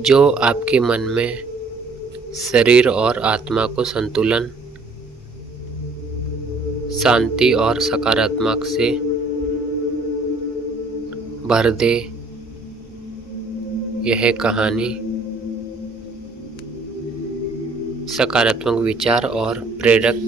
जो आपके मन में शरीर और आत्मा को संतुलन, शांति और सकारात्मक से भर दे। यह कहानी सकारात्मक विचार और प्रेरक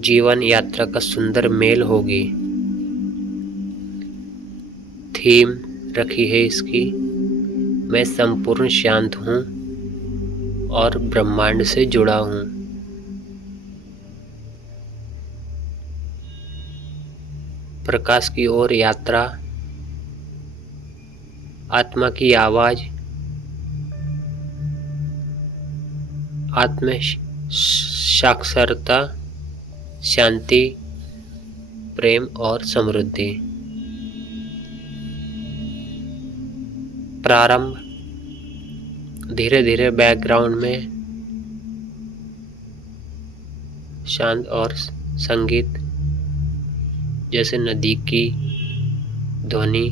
जीवन यात्रा का सुंदर मेल होगी। थीम रखी है इसकी, मैं संपूर्ण शांत हूँ और ब्रह्मांड से जुड़ा हूँ। प्रकाश की ओर यात्रा, आत्मा की आवाज, आत्म साक्षरता, शांति, प्रेम और समृद्धि। प्रारंभ, धीरे धीरे बैकग्राउंड में शांत और संगीत जैसे नदी की ध्वनि,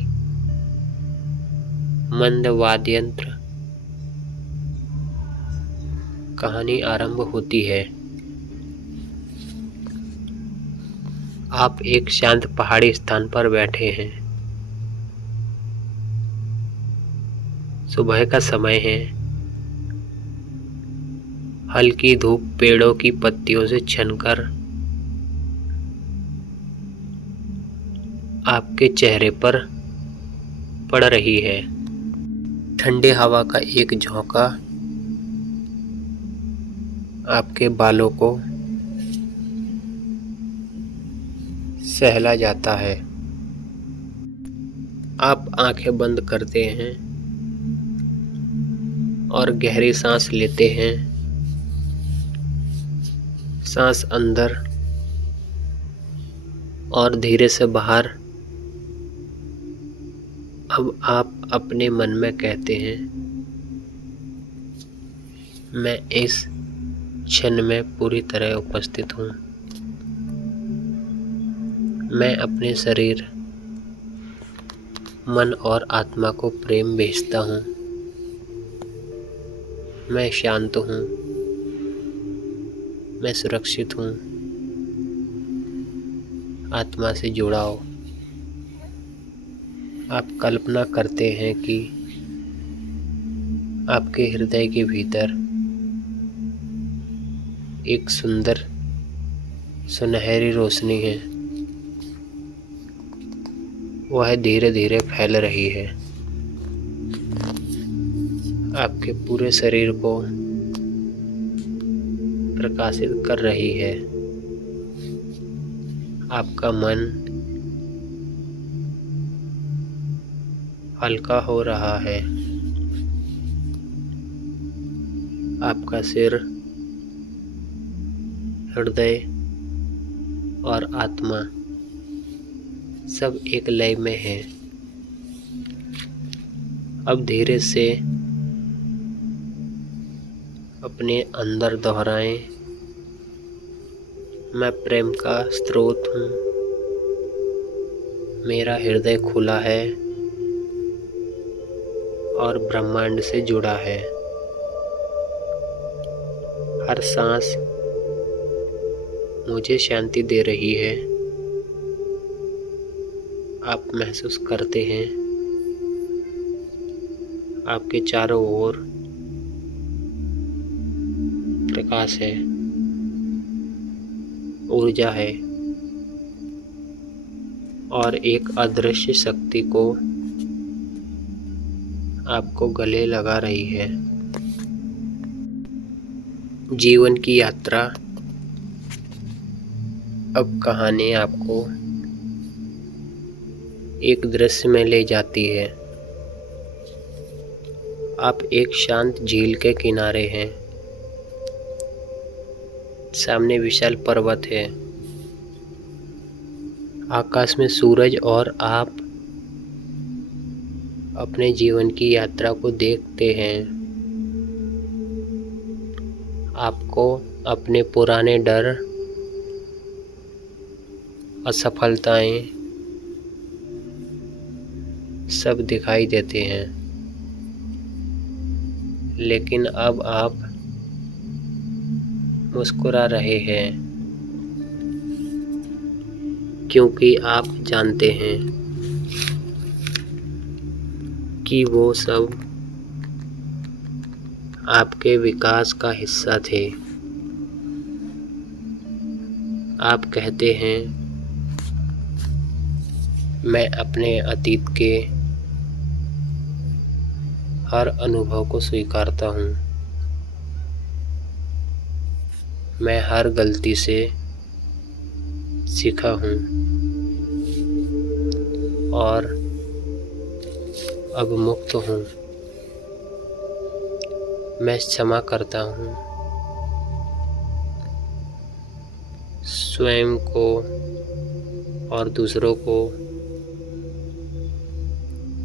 मंद वाद्य यंत्र। कहानी आरंभ होती है। आप एक शांत पहाड़ी स्थान पर बैठे हैं। सुबह का समय है। हल्की धूप पेड़ों की पत्तियों से छनकर आपके चेहरे पर पड़ रही है। ठंडी हवा का एक झोंका आपके बालों को सहला जाता है। आप आंखें बंद करते हैं और गहरी सांस लेते हैं। सांस अंदर और धीरे से बाहर। अब आप अपने मन में कहते हैं, मैं इस क्षण में पूरी तरह उपस्थित हूँ। मैं अपने शरीर, मन और आत्मा को प्रेम भेजता हूँ। मैं शांत हूँ। मैं सुरक्षित हूँ। आत्मा से जुड़ा हो। आप कल्पना करते हैं कि आपके हृदय के भीतर एक सुंदर सुनहरी रोशनी है। वह धीरे धीरे फैल रही है, आपके पूरे शरीर को प्रकाशित कर रही है। आपका मन हल्का हो रहा है। आपका सिर, हृदय और आत्मा सब एक लय में है। अब धीरे से अपने अंदर दोहराएं, मैं प्रेम का स्रोत हूँ। मेरा हृदय खुला है और ब्रह्मांड से जुड़ा है। हर सांस मुझे शांति दे रही है। आप महसूस करते हैं आपके चारों ओर प्रकाश है, ऊर्जा है और एक अदृश्य शक्ति को आपको गले लगा रही है। जीवन की यात्रा। अब कहानी आपको एक दृश्य में ले जाती है। आप एक शांत झील के किनारे हैं। सामने विशाल पर्वत है। आकाश में सूरज और आप अपने जीवन की यात्रा को देखते हैं। आपको अपने पुराने डर, असफलताएं सब दिखाई देते हैं। लेकिन अब आप मुस्कुरा रहे हैं क्योंकि आप जानते हैं कि वो सब आपके विकास का हिस्सा थे। आप कहते हैं, मैं अपने अतीत के हर अनुभव को स्वीकारता हूँ। मैं हर गलती से सीखा हूँ और अब मुक्त हूँ। मैं क्षमा करता हूँ स्वयं को और दूसरों को।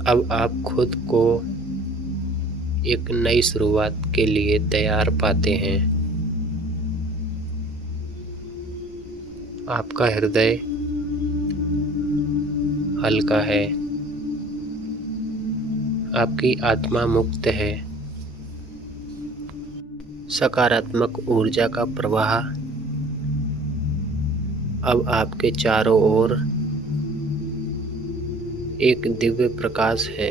अब आप खुद को एक नई शुरुआत के लिए तैयार पाते हैं। आपका हृदय हल्का है, आपकी आत्मा मुक्त है। सकारात्मक ऊर्जा का प्रवाह अब आपके चारों ओर एक दिव्य प्रकाश है।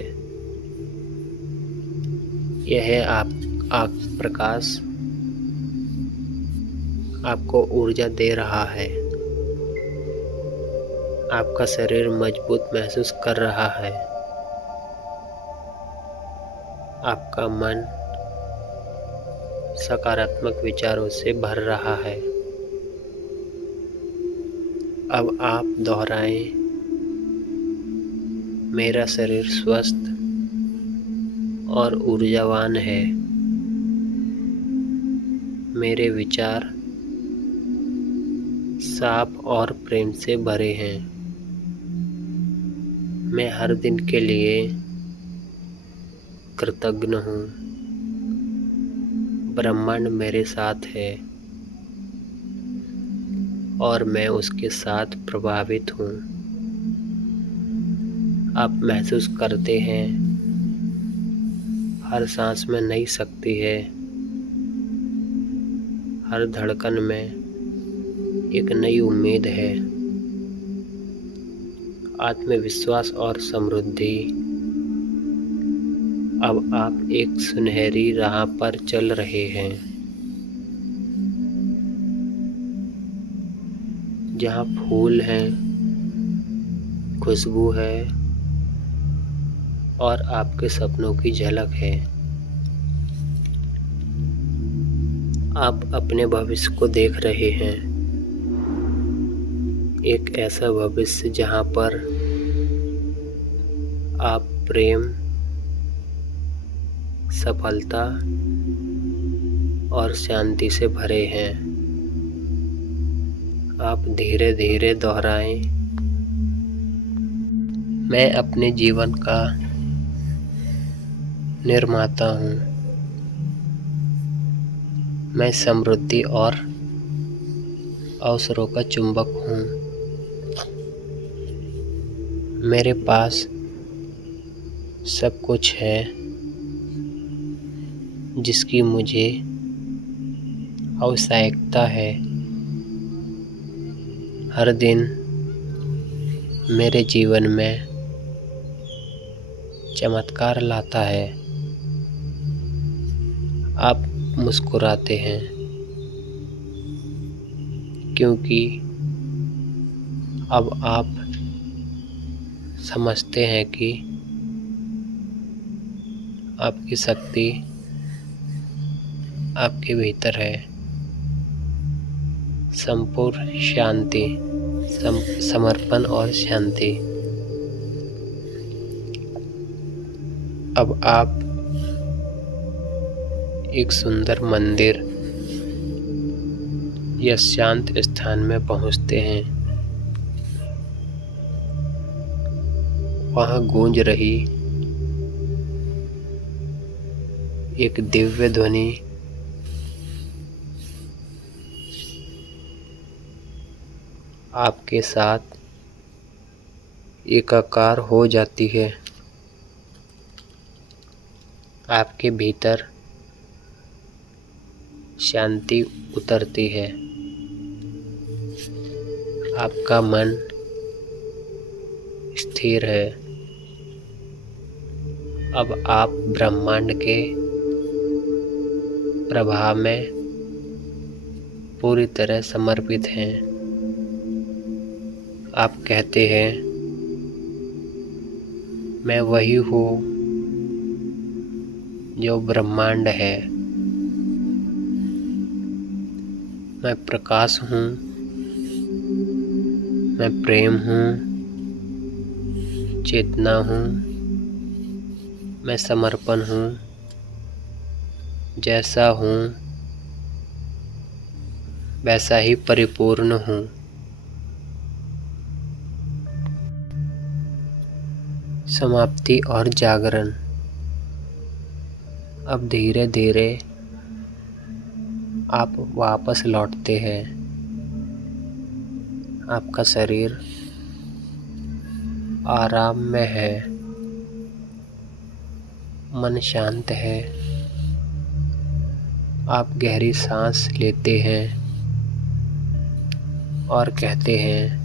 यह आप प्रकाश आपको ऊर्जा दे रहा है। आपका शरीर मजबूत महसूस कर रहा है। आपका मन सकारात्मक विचारों से भर रहा है। अब आप दोहराएं, मेरा शरीर स्वस्थ और ऊर्जावान है। मेरे विचार साफ और प्रेम से भरे हैं। मैं हर दिन के लिए कृतज्ञ हूँ। ब्रह्मांड मेरे साथ है और मैं उसके साथ प्रभावित हूँ। आप महसूस करते हैं हर सांस में नई शक्ति है। हर धड़कन में एक नई उम्मीद है। आत्मविश्वास और समृद्धि। अब आप एक सुनहरी राह पर चल रहे हैं जहाँ फूल हैं, खुशबू है और आपके सपनों की झलक है। आप अपने भविष्य को देख रहे हैं, एक ऐसा भविष्य जहाँ पर आप प्रेम, सफलता और शांति से भरे हैं। आप धीरे धीरे दोहराएं, मैं अपने जीवन का निर्माता हूँ। मैं समृद्धि और अवसरों का चुंबक हूँ। मेरे पास सब कुछ है जिसकी मुझे आवश्यकता है। हर दिन मेरे जीवन में चमत्कार लाता है। आप मुस्कुराते हैं क्योंकि अब आप समझते हैं कि आपकी शक्ति आपके भीतर है। संपूर्ण शांति, समर्पण और शांति। अब आप एक सुंदर मंदिर या शांत स्थान में पहुंचते हैं। वहां गूंज रही एक दिव्य ध्वनि आपके साथ एकाकार हो जाती है। आपके भीतर शांति उतरती है। आपका मन स्थिर है। अब आप ब्रह्मांड के प्रभाव में पूरी तरह समर्पित हैं। आप कहते हैं, मैं वही हूँ जो ब्रह्मांड है। मैं प्रकाश हूँ, मैं प्रेम हूँ, चेतना हूँ, मैं समर्पण हूँ। जैसा हूँ वैसा ही परिपूर्ण हूँ। समाप्ति और जागरण। अब धीरे धीरे आप वापस लौटते हैं। आपका शरीर आराम में है, मन शांत है। आप गहरी सांस लेते हैं और कहते हैं,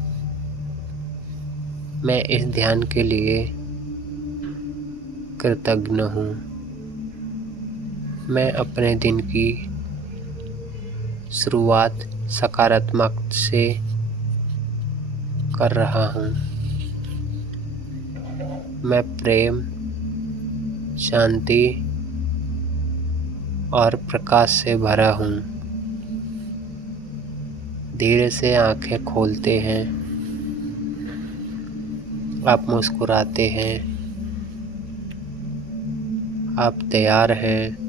मैं इस ध्यान के लिए कृतज्ञ हूँ। मैं अपने दिन की शुरुआत सकारात्मक से कर रहा हूँ। मैं प्रेम, शांति और प्रकाश से भरा हूँ। धीरे से आंखें खोलते हैं। आप मुस्कुराते हैं। आप तैयार हैं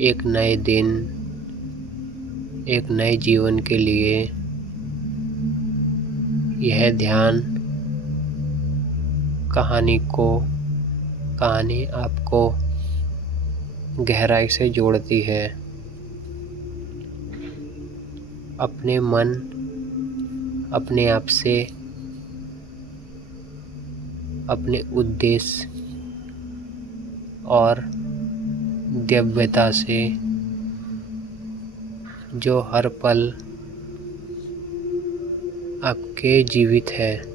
एक नए दिन, एक नए जीवन के लिए। यह ध्यान कहानी आपको गहराई से जोड़ती है। अपने मन, अपने आप से, अपने उद्देश्य और दिव्यता से जो हर पल आपके जीवित है।